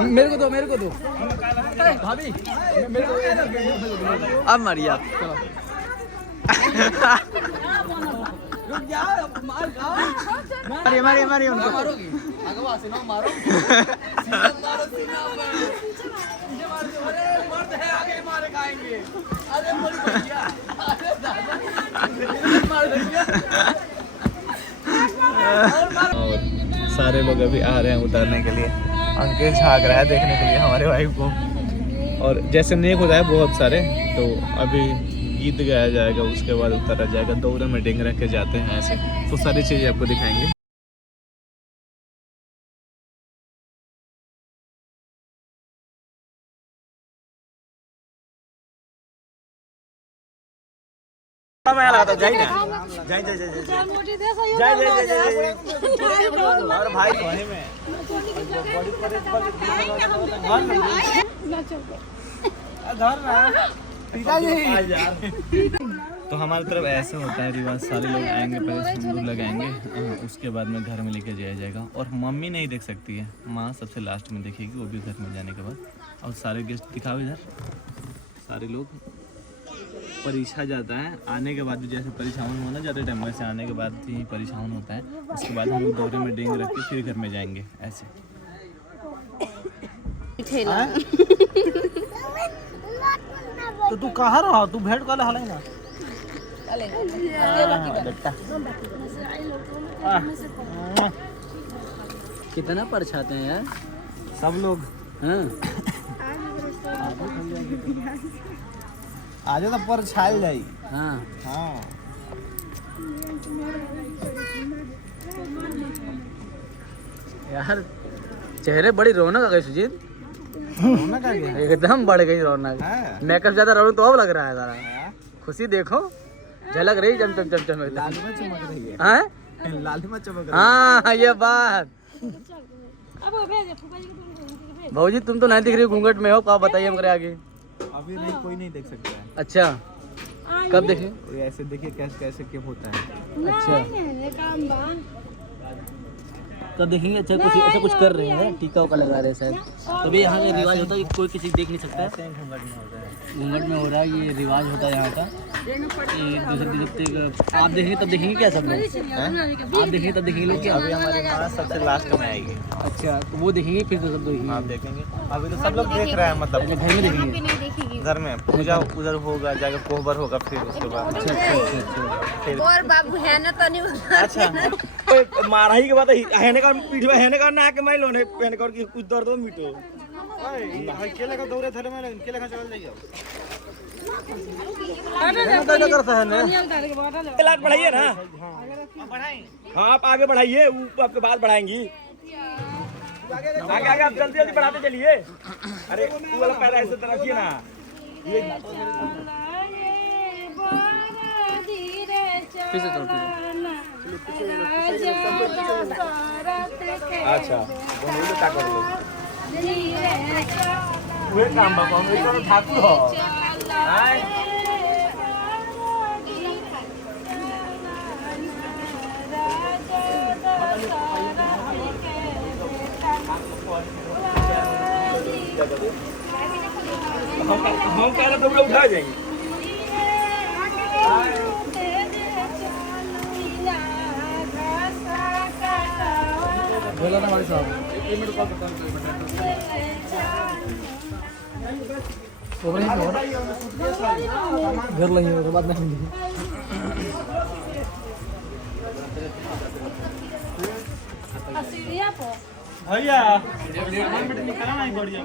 मेरे को दो भाभी, मेरे को अब मारिया। रुक जाओ, मार खाओ। मारिए उनको। मारोगी अगवा से ना मारो। सीना मारो, सीना पर। अरे मर्द है, आगे मारे खाएंगे। अरे मर भैया, अरे दादा मार भैया। और सारे लोग अभी आ रहे हैं उतारने के लिए। अंकित झाँक रहा है देखने के लिए हमारे वाइफ को। और जैसे नेक होता है बहुत सारे, तो अभी गीत गाया जाएगा, उसके बाद उतारा जाएगा। दौरे में डिंग रख के जाते हैं ऐसे, तो सारी चीज़ें आपको दिखाएंगे। और भाई तो हमारी तरफ ऐसे होता है रिवाज, सारे लोग आएंगे, पहले सिंदूर लगाएंगे, उसके बाद में घर में लेके जाया जाएगा। और मम्मी नहीं देख सकती है, माँ सबसे लास्ट में देखेगी, वो भी घर में जाने के बाद। और सारे गेस्ट दिखाओ इधर, सारे लोग। परीक्षा जाता है आने के बाद भी, जैसे परीक्षावन होना जाते टाइम वैसे आने के बाद ही परीक्षावन होता है। उसके बाद हम लोग दौरे में डेंग रख के फिर घर में जाएंगे ऐसे। तो तू कहाँ रहा? तू भेड़ का हलाई ना। कितना परछाते हैं यार सब लोग। हाँ आज तो पर छाई जाई। हाँ हाँ यार, चेहरे बड़ी रौनक आ गई सुजीत। रौनक आ गया, एकदम बढ़ गई रौनक। मेकअप ज्यादा रौनक तो अब लग रहा है सारा। खुशी देखो, झलक रही चम चम चम चम। लाली में चमक रही है। हाँ लाली में चमक रही है। हाँ ये बात। भाजी तुम तो नहीं दिख रही घूंघट में हो, आप बताइए हमको आगे। अभी नहीं, कोई नहीं देख सकता है। अच्छा कब देखें? ऐसे देखिए कैसे कैसे क्या होता है। अच्छा तो देखेंगे। अच्छा कुछ ऐसा कुछ कर रहे हैं, टीका उका लगा रहे हैं शायद। तभी यहाँ का रिवाज होता है कि कोई किसी देख नहीं सकता है। घूंघट में हो रहा है, ये रिवाज होता है यहाँ का। आप देखेंगे तब देखेंगे क्या सब लोग? आप देखेंगे तब देखेंगे लोग क्या? अभी हमारी माँ सबसे लास्ट में आएगी। अच्छा तो वो देखेंगे फिर तो सब देखेंगे। आप देखेंगे, अभी तो सब लोग देख रहे हैं, मतलब घर में देखेंगे। घर में पूजा उधर होगा, जाकर कोहबर होगा, फिर उसके बाद। अच्छा और बाबू है ना तो नहीं। अच्छा मारा ही के बाद हेने का पीठवा हेने का ना के माइलो ने पेन कर की कुछ दर्द हो मिटो। भाई केले का दौरे थरे में केले का चल जाइए। करता है ना, लाट बढ़ाइए ना। हाँ आप आगे बढ़ाइए, वो आपके बाद बढ़ाएंगी। आगे आगे आप जल्दी जल्दी बढ़ाते चलिए। अरे वो वाला पैर ऐसे रखिए ना। ये अच्छा दोनों लोग ताकत लो। वे काम बाबा हम तो ठाकुर हो। हाय हम पहले तो उठा जाएंगे। बोला ना हमारे साहब घर लगे उसके बाद नहीं। भैया निकाला नहीं बढ़िया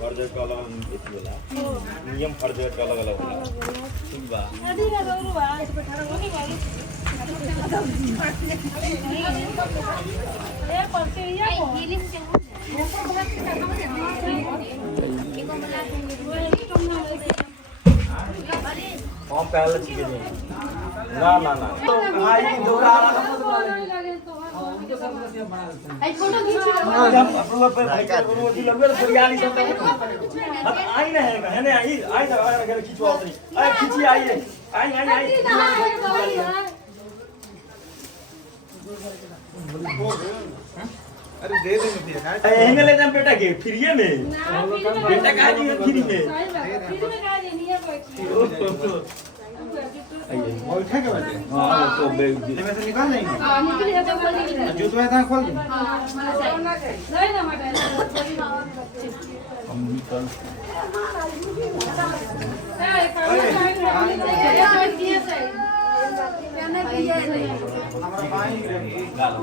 फर्जर का अलग होला नियम फर्जर का अलग अलग होला। ठीक बा हम पहले चीज ना ना ना तो भाई दोरा आई फोटो खींच लो पे भाई कर वो जी लगवे फरियाली सब आई ना है ना आई आई ना अगर खींचवा नहीं आई खींची आई आई आई आई अरे दे दे मुझे एंगल ले जाम बेटा के फ्री में बेटा कहा दी फ्री में बैठा के बात हां तो में से निकाल नहीं जूता था खोल दे नहीं ना मटा हम निकल हमारा भाई गालो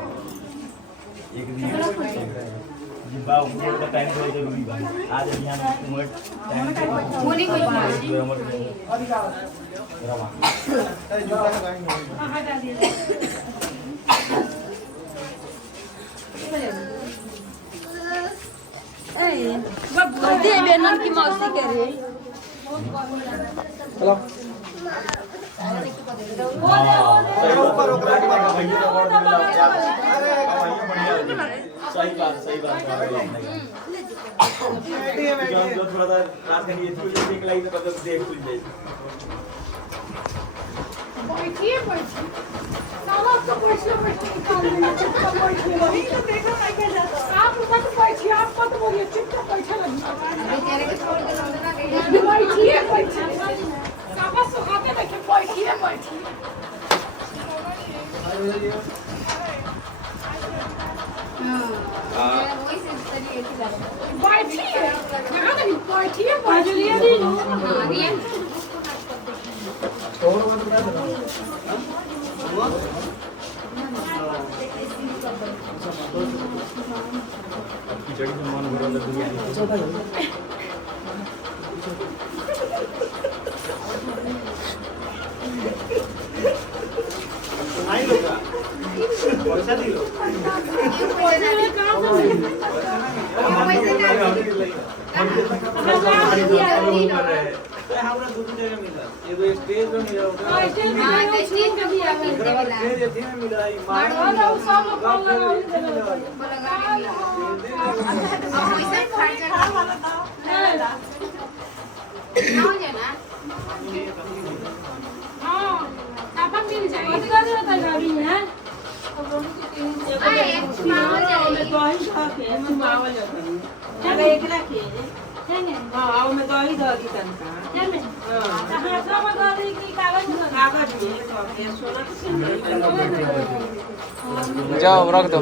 एक दिन जिबा उम्र का टाइम तो जरूरी बा आज यहां उम्र टाइम होने कोई बात अरे जूता लगाएंगे हटा दिया दे बेनन की मौसी करे चलो ऊपर सही बात जो थोड़ा सा रात का ये खुल देख लाई तो मतलब देख खुल जाए बैठिए साला तो बैठिए निकाल लेना चुपचाप बैठिए वही तो देखो मैं क्या जाता आप लोग तो बैठिए आप मत बोलिए चुपचाप बैठे लगिए बैठिए साबा सुहाते देखिए बैठिए खिचड़ी में मन भरल बिरयानी नहीं लोगा पैसा दिलो हमरा दूसरी जगह मिला ये तो स्टेज पे मिला होगा ये दिन मिला ये जाओ रख दो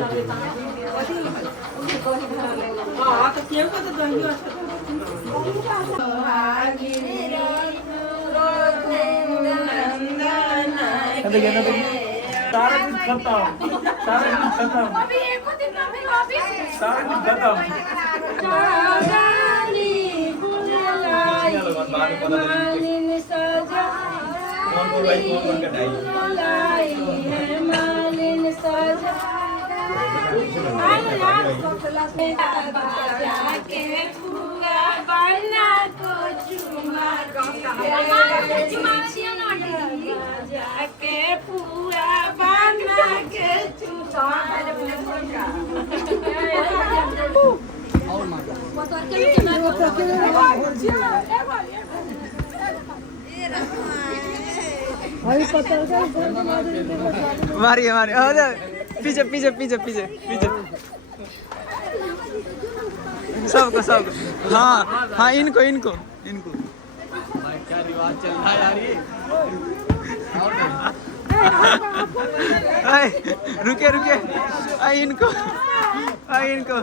सारा दिन खत्म अभी एक दिन में वापस सारा दिन खत्म कौन बोल भाई कौन कटाई मारिए मारिए अरे पीछे पीछे पीछे पीछे पीछे सबको सबको हाँ हाँ इनको इनको इनको क्या रिवाज चल रहा है यार ये अरे रुके रुके अरे इनको अरे इनको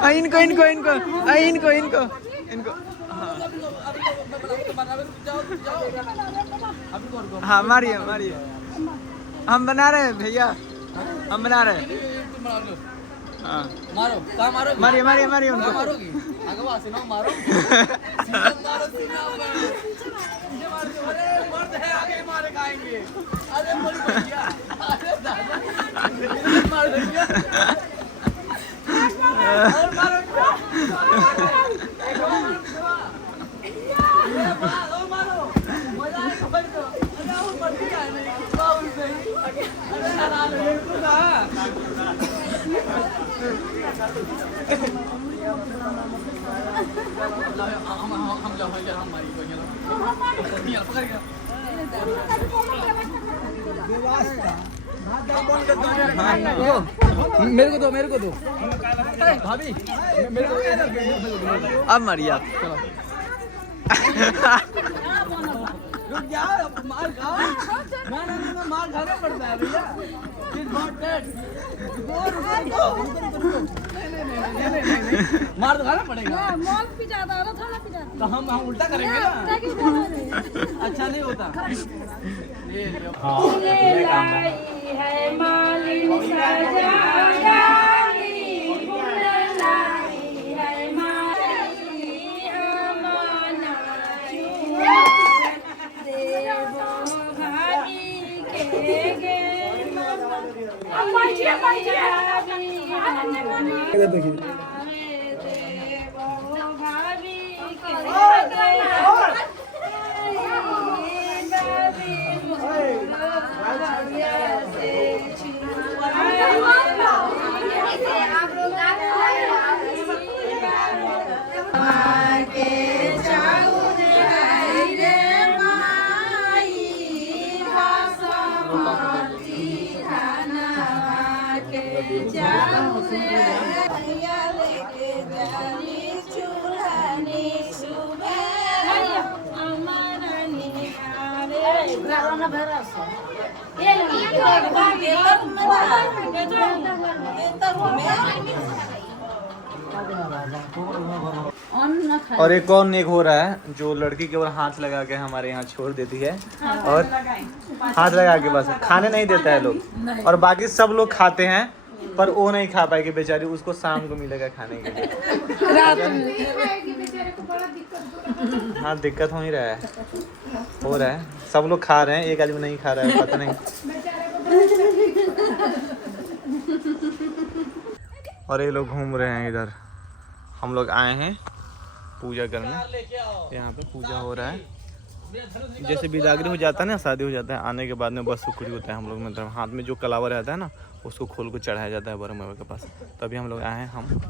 इनको इनको इनको इनको इनको इनको इनको हाँ मारिए मारिए हम बना रहे हैं भैया हम बना रहे हैं हाँ मारो कहाँ मारोगी मारिए मारिए मारिए कहाँ उनको मारोगी अगवा से ना मारो सीधा मारो सीधा पर सीधे मार दो अरे मर्द है आगे मारे खाएंगे अरे बोल भैया अरे दादा मार भैया और मारो मारो मजा आए खबर दो अरे और मर्द क्या नहीं बाउल सही अरे हरा लो ये तो मेरे को दो भाभी मेरे को अब मारिए आप चलो रुक जाओ मार खाओ ना मार खाना पड़ता है भैया It's not that. नहीं मार तो खाना पड़ेगा मॉल पे ज्यादा है थाना पे जाती तो हम उल्टा करेंगे ना अच्छा नहीं होता है मालिन सजा डाली बुलाई है माली अमाना देवो भाभी के गे अब बैठिए देवो भाभी और एक और नेक हो रहा है जो लड़की केवल हाथ लगा के हमारे यहाँ छोड़ देती है और हाथ लगा के बस खाने नहीं देता है लोग और बाकी सब लोग खाते हैं पर वो नहीं खा पाएगी बेचारी उसको शाम को मिलेगा खाने के लिए हाँ दिक्कत हो ही रहा है सब लोग खा रहे हैं एक आदमी नहीं खा रहा है पता नहीं और ये लोग घूम रहे हैं इधर हम लोग आए हैं पूजा करने यहाँ पे पूजा हो रहा है जैसे बिदागरी हो जाता है ना शादी हो जाता है आने के बाद में बस सुखड़ी होता है हम लोग मतलब हाथ में जो कलावा रहता है ना उसको खोल को चढ़ाया जाता है बरम बाबा के पास तभी हम लोग आए हैं हम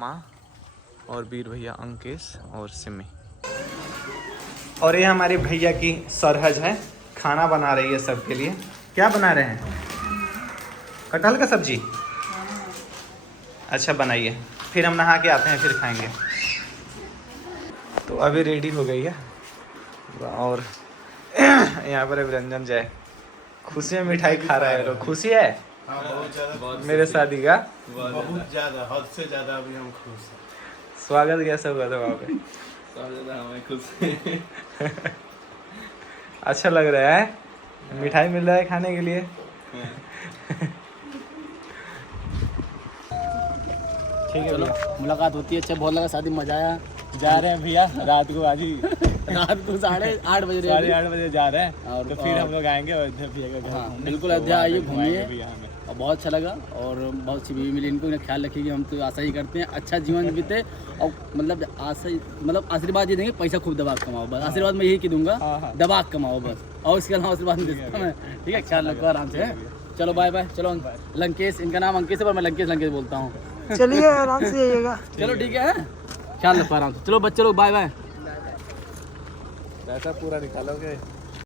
माँ और वीर भैया अंकेश और सिमी और ये हमारे भैया की सरहज है खाना बना रही है सबके लिए क्या बना रहे हैं कटहल का सब्जी अच्छा बनाइए फिर हम नहा के आते हैं फिर खाएंगे तो अभी रेडी हो गई है और यहाँ पर व्यंजन जाए खुशी में मिठाई खा रहा है लोग खुशी है बहुत ज्यादा मेरे शादी का बहुत ज्यादा हद से ज्यादा अभी हम खुश हैं। स्वागत कैसा हुआ था वहाँ पे हमें खुश अच्छा लग रहा है मिठाई मिल रहा है खाने के लिए ठीक है चलो मुलाकात होती है अच्छा बहुत लगा शादी मजा आया जा रहे हैं भैया रात को आज ही रात को 8:30 बजे 8:30 बजे जा रहे हैं और तो फिर हम लोग आएंगे अयोध्या भैया का घर हाँ घूमने। बिल्कुल अयोध्या आइए घूमिए भैया हमें और बहुत अच्छा लगा और बहुत सी बीवी मिली इनको ख्याल रखिएगा हम तो आशा ही करते हैं अच्छा जीवन बीते और मतलब आशा मतलब आशीर्वाद ये देंगे पैसा खूब दबा कमाओ बस आशीर्वाद मैं यही की दूंगा दबा कमाओ बस और इसके अलावा आशीर्वाद नहीं देता मैं ठीक है ख्याल रखो आराम से चलो बाय बाय चलो लंकेश इनका नाम अंकेश है पर मैं लंकेश बोलता हूँ चलिए आराम से जाइएगा चलो ठीक है ख्याल रखो आराम से चलो बच्चे लोग बाय बाय पैसा पूरा निकालोगे